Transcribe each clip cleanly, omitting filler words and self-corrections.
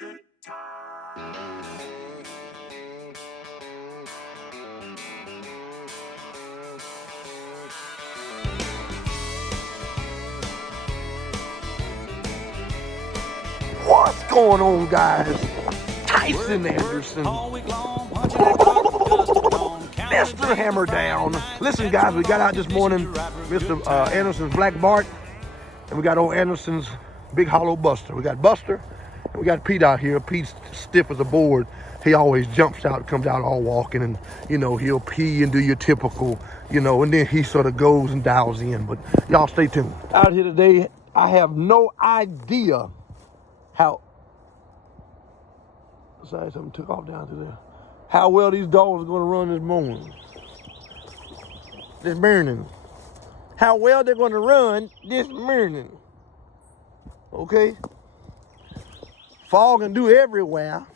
What's going on, guys? Tyson Anderson, Mr. Hammer Down. Listen, guys, we got out this morning, Mr. Anderson's Black Bart, and we got old Anderson's Big Hollow Buster. We got Buster, and we got Pete out here. Pete's stiff as a board. He always jumps out, comes out all walking, and, you know, he'll pee and do your typical, you know, and then he sort of goes and dials in. But y'all stay tuned. Out here today, I have no idea how, sorry, something took off down to there. How well these dogs are gonna run this morning. This morning. How well they're gonna run this morning. Okay? Fog and do everywhere.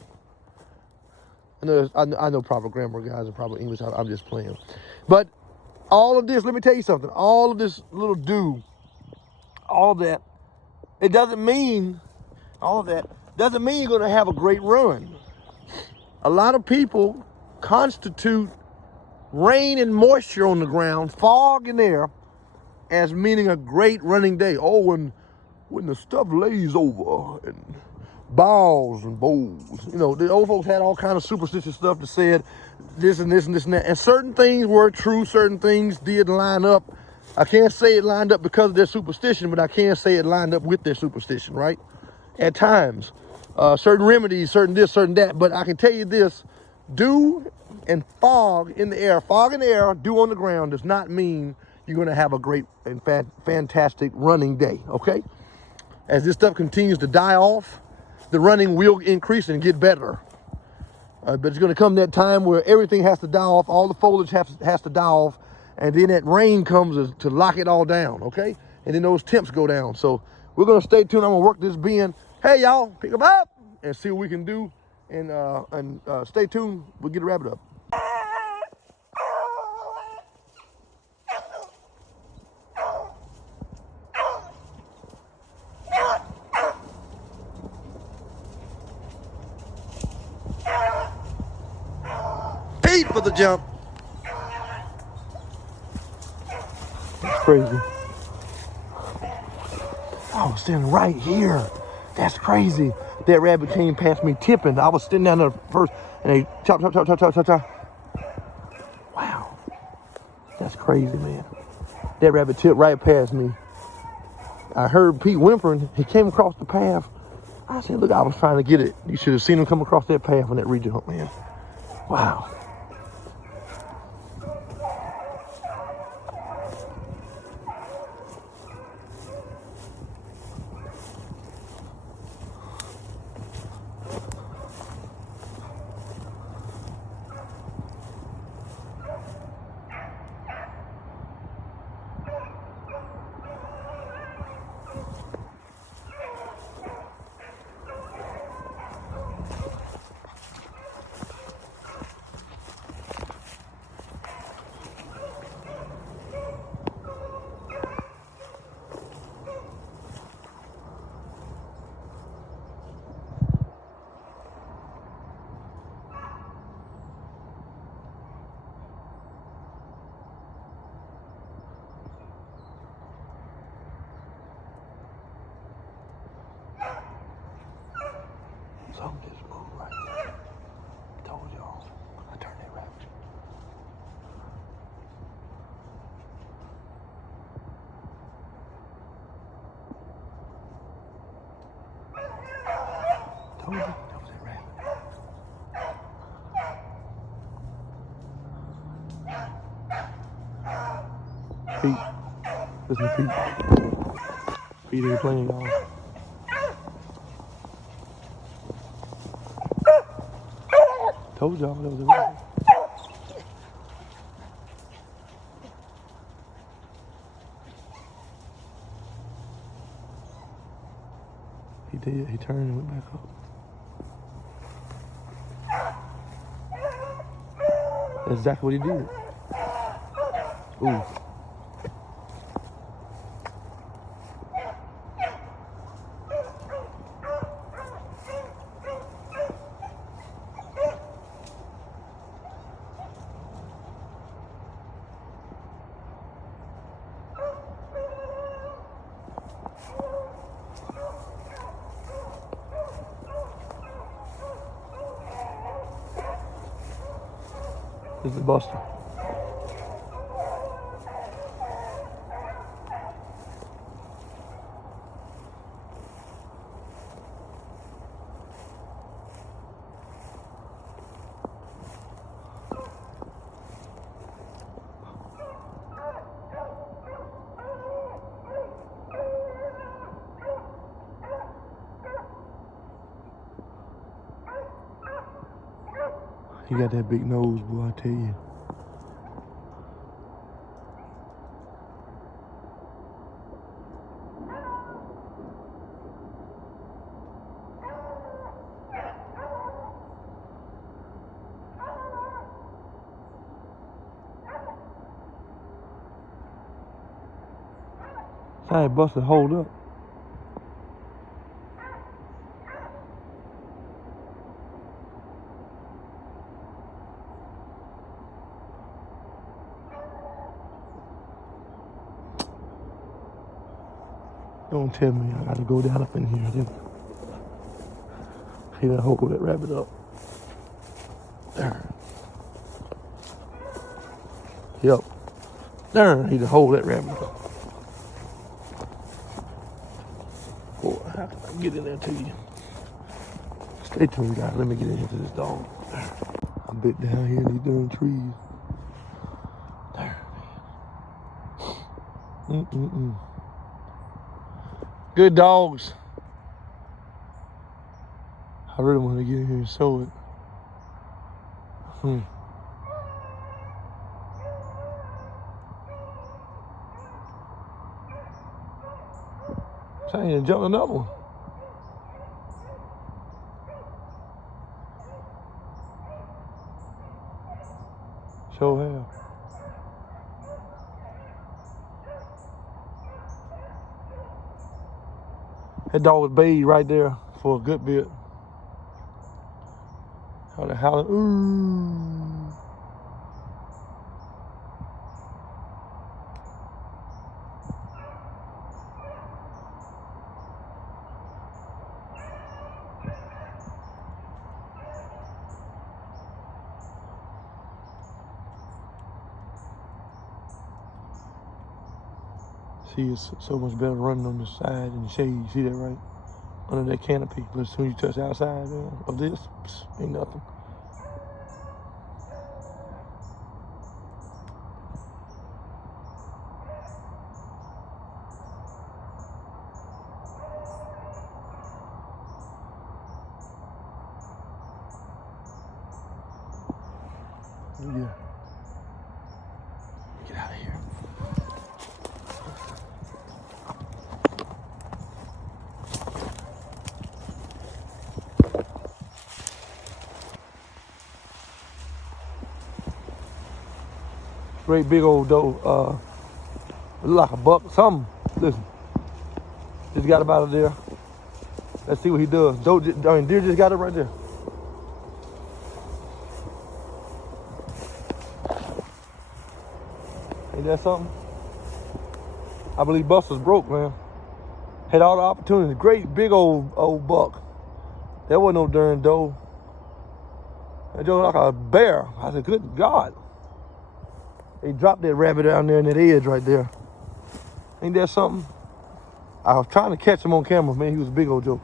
I know proper grammar, guys, and proper English. I'm just playing. But all of this, let me tell you something. All of this little dew, all that, it doesn't mean, all of that, doesn't mean you're gonna have a great run. A lot of people constitute rain and moisture on the ground, fog in there, as meaning a great running day. Oh, when the stuff lays over and balls and bowls. You know, the old folks had all kind of superstitious stuff that said this and this and this and that. And certain things were true, certain things did line up. I can't say it lined up because of their superstition, but I can say it lined up with their superstition, right? At times. Certain remedies, certain this, certain that. But I can tell you this, dew and fog in the air, dew on the ground does not mean you're going to have a great and fantastic running day, okay? As this stuff continues to die off, the running will increase and get better. But it's going to come that time where everything has to die off, all the foliage has to die off, and then that rain comes to lock it all down, okay? And then those temps go down. So we're going to stay tuned. I'm going to work this bend. Hey, y'all, pick them up and see what we can do. And stay tuned. We'll get a wrap it up. Pete for the jump. That's crazy. I was standing right here. That's crazy. That rabbit came past me tipping. I was standing down there first, and they chop, chop, chop, chop, chop, chop, chop. Wow. That's crazy, man. That rabbit tipped right past me. I heard Pete whimpering. He came across the path. I said, look, I was trying to get it. You should have seen him come across that path on that re-jump, man. Wow. Something just moved right there. I told y'all. I turned that rabbit. Told you, that was that rabbit. Pete. Listen to Pete. Pete ain't playing, y'all. Told y'all that was a rabbit. He did. He turned and went back up. That's exactly what he did. Ooh. This is Buster. He got that big nose, boy, I tell you. Sorry, Buster, hold up. Don't tell me I gotta go down up in here. Then he done hold that rabbit up. There. Yep. There, he done hold that rabbit up. Boy, how can I get in there to you? Stay tuned, guys. Let me get in here to this dog. There. I'm bit down here in these damn trees. There. Good dogs. I really want to get in here and show it. Saying, jump another one. Show Heir. That dog was bayed right there for a good bit. Howling, ooh. See, it's so much better running on the side in the shade. You see that, right? Under that canopy. But as soon as you touch the outside of this, ain't nothing. Yeah. Get out of here. Great big old doe, look like a buck, something. Listen, just got him out of there. Let's see what he does. Deer just got it right there. Ain't that something? I believe Buster's broke, man. Had all the opportunities. Great big old buck. That wasn't no darn doe. That was like a bear. I said, good God. They dropped that rabbit down there in that edge right there. Ain't that something? I was trying to catch him on camera, man. He was a big old joke.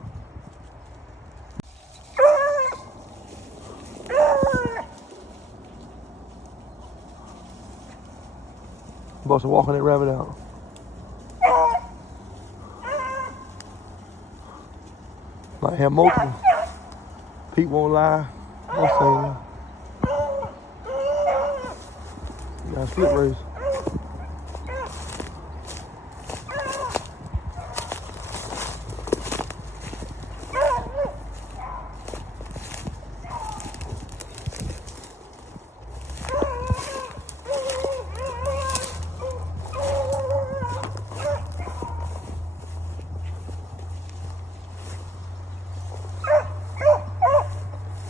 Buster walking that rabbit out. Might have multiple. Pete won't lie. I'll say that. Got a slip race.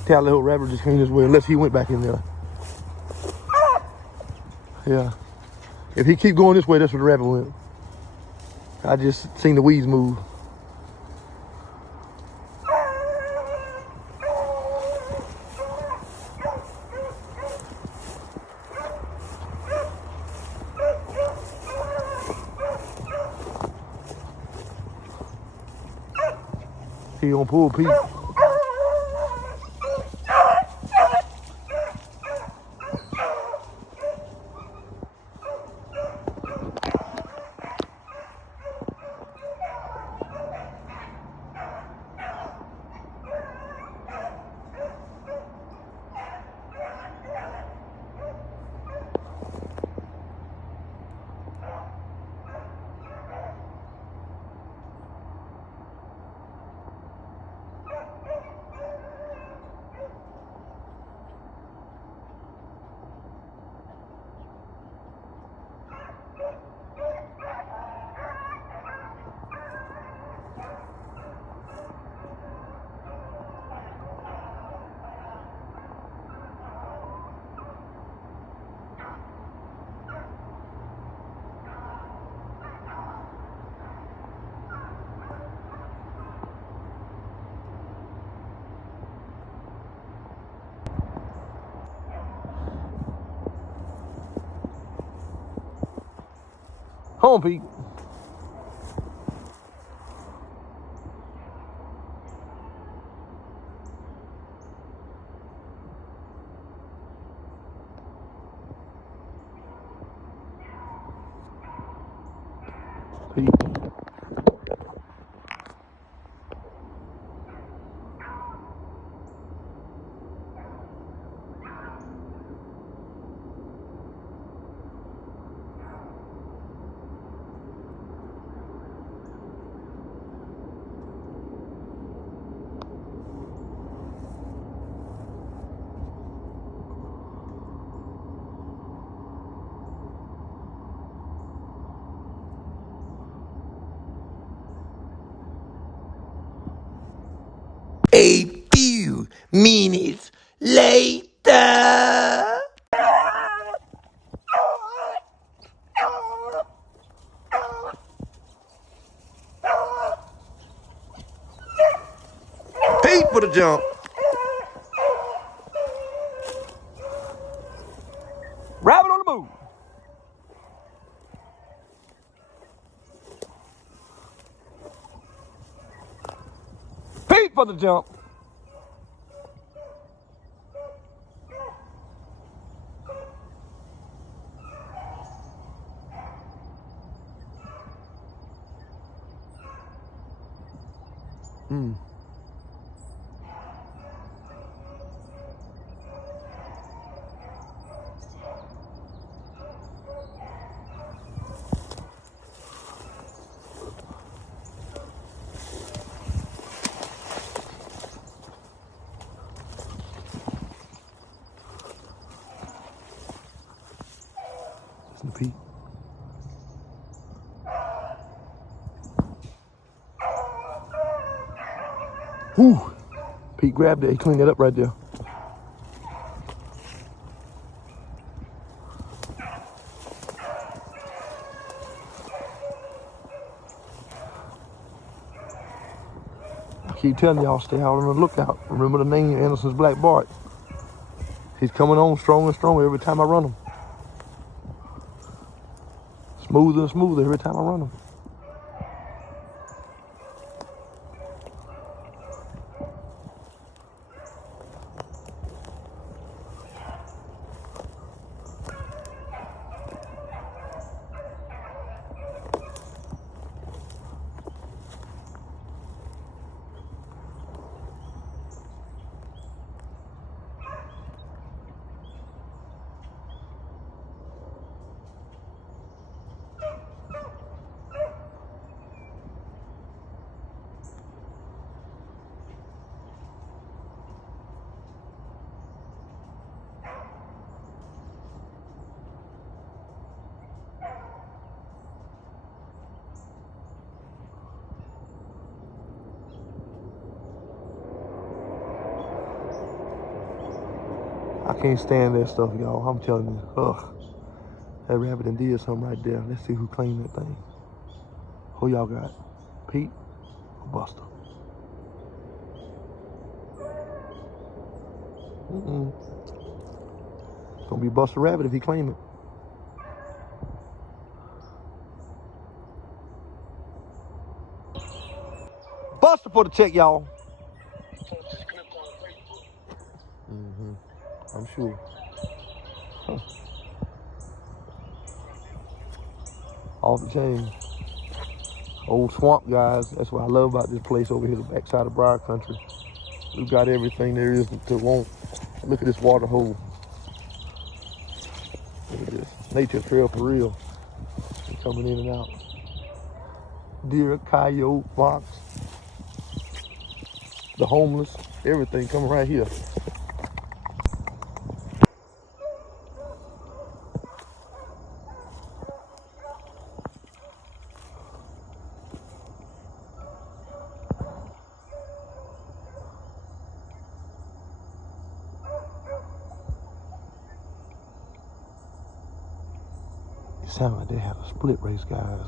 That little rabbit just came this way unless he went back in there. Yeah. If he keep going this way, that's where the rabbit went. I just seen the weeds move. he gonna pull Pete. Home, Pete. Pete. A few minutes later. Pete for the jump. Rabbit on the move. Pete for the jump. Listen to Pete. Whew. Pete grabbed it. He cleaned it up right there. I keep telling y'all, stay out on the lookout. Remember the name, Anderson's Black Bart. He's coming on stronger and stronger every time I run him. Smoother and smoother every time I run him. I can't stand that stuff, y'all. I'm telling you. Ugh. That rabbit and did something right there. Let's see who claimed that thing. Who y'all got? Pete or Buster? It's gonna be Buster Rabbit if he claim it. Buster for the check, y'all. I'm sure. Huh. Off the chain. Old swamp, guys. That's what I love about this place over here, the backside of Briar country. We've got everything there is to want. Look at this water hole. Look at this. Nature trail for real. Coming in and out. Deer, coyote, fox, the homeless, everything coming right here. It sounds like they had a split race, guys.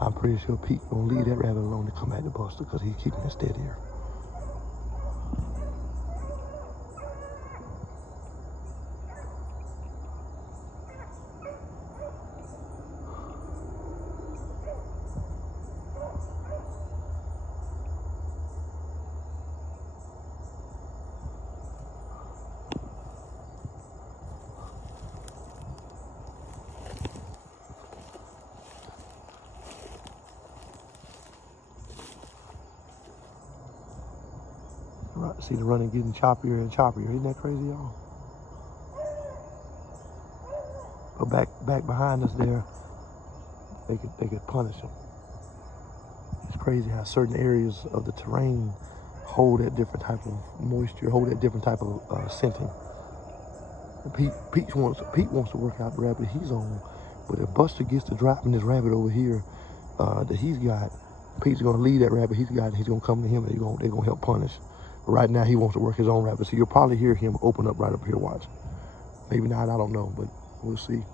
I'm pretty sure Pete gonna leave that rabbit alone to come at the Buster because he's keeping it steadier. Right, see the running getting choppier and choppier. Isn't that crazy, y'all? But back behind us there, they could punish him. It's crazy how certain areas of the terrain hold that different type of moisture, hold that different type of scenting. Pete wants to work out the rabbit he's on, but if Buster gets to dropping this rabbit over here that he's got, Pete's gonna leave that rabbit he's got, and he's gonna come to him, and they're gonna help punish. But right now he wants to work his own rabbit, so you'll probably hear him open up right up here. Watch. Maybe not, I don't know, but we'll see.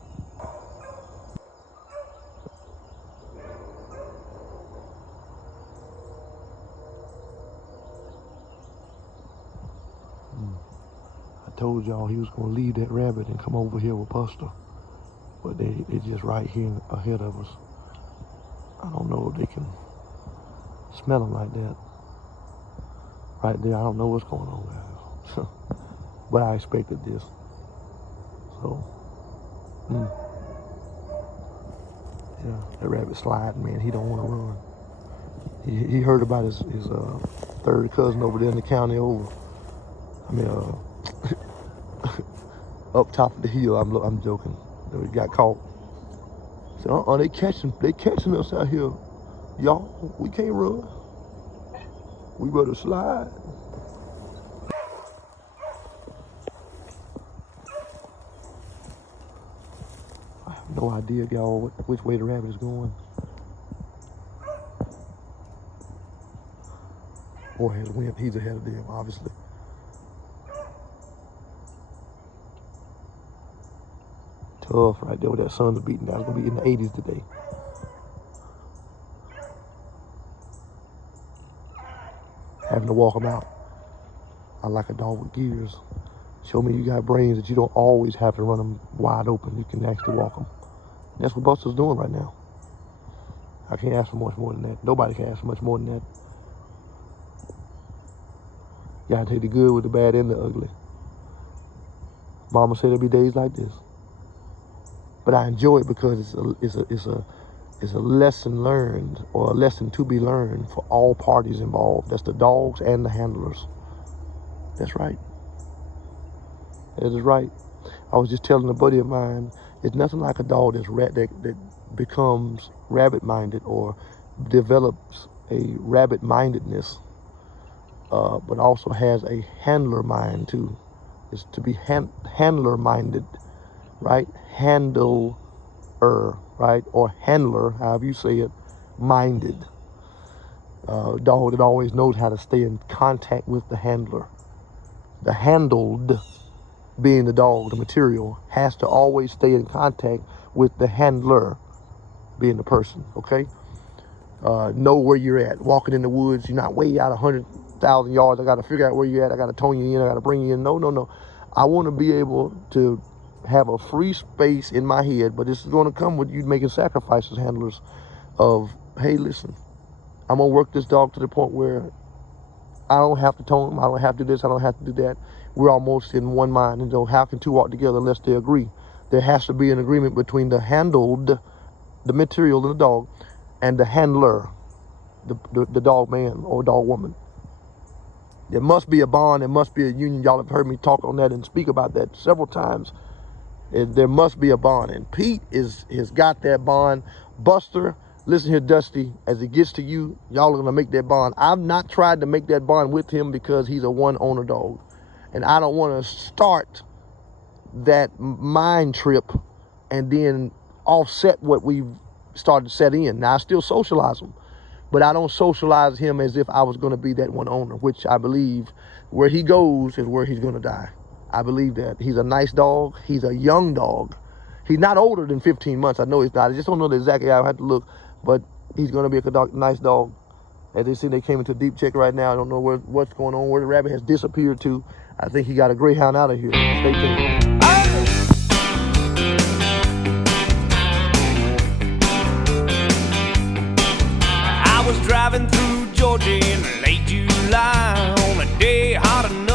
I told y'all he was gonna leave that rabbit and come over here with Buster, but they're just right here ahead of us. I don't know if they can smell him like that. Right there, I don't know what's going on, guys. But I expected this. So, yeah, that rabbit sliding, man. He don't want to run. He heard about his third cousin over there in the county over. I mean, up top of the hill. I'm joking. He got caught. So they catching us out here, y'all. We can't run. We better slide. I have no idea, y'all, which way the rabbit is going. Boy, has wind. He's ahead of them, obviously. Tough right there with that sun's beating down. It's gonna be in the 80s today. Having to walk them out. I like a dog with gears. Show me you got brains that you don't always have to run them wide open. You can actually walk them. And that's what Buster's doing right now. I can't ask for much more than that. Nobody can ask for much more than that. You gotta take the good with the bad and the ugly. Mama said there'll be days like this. But I enjoy it because it's a lesson learned, or a lesson to be learned for all parties involved. That's the dogs and the handlers. That's right. That is right. I was just telling a buddy of mine, it's nothing like a dog that becomes rabbit-minded or develops a rabbit-mindedness, but also has a handler mind too. It's to be handler-minded, right? Handler, right? Or handler, however you say it, minded. Dog that always knows how to stay in contact with the handler. The handled, being the dog, the material, has to always stay in contact with the handler, being the person, okay? Know where you're at. Walking in the woods, you're not way out 100,000 yards. I got to figure out where you're at. I got to tone you in. I got to bring you in. No. I want to be able to have a free space in my head, but this is going to come with you making sacrifices, handlers, of, hey, listen, I'm going to work this dog to the point where I don't have to tone him. I don't have to do this. I don't have to do that. We're almost in one mind. And so how can two walk together unless they agree? There has to be an agreement between the handled, the material of the dog, and the handler, the dog man or dog woman. There must be a bond. There must be a union. Y'all have heard me talk on that and speak about that several times. There must be a bond. And Pete has got that bond. Buster, listen here, Dusty, as it gets to you, y'all are going to make that bond. I've not tried to make that bond with him because he's a one-owner dog. And I don't want to start that mind trip and then offset what we've started to set in. Now, I still socialize him, but I don't socialize him as if I was going to be that one owner, which I believe where he goes is where he's going to die. I believe that. He's a nice dog. He's a young dog. He's not older than 15 months. I know he's not. I just don't know exactly how I have to look, but he's going to be a nice dog. As they see, they came into a deep check right now. I don't know what's going on, where the rabbit has disappeared to. I think he got a greyhound out of here. Stay tuned. I was driving through Georgia in late July on a day hot enough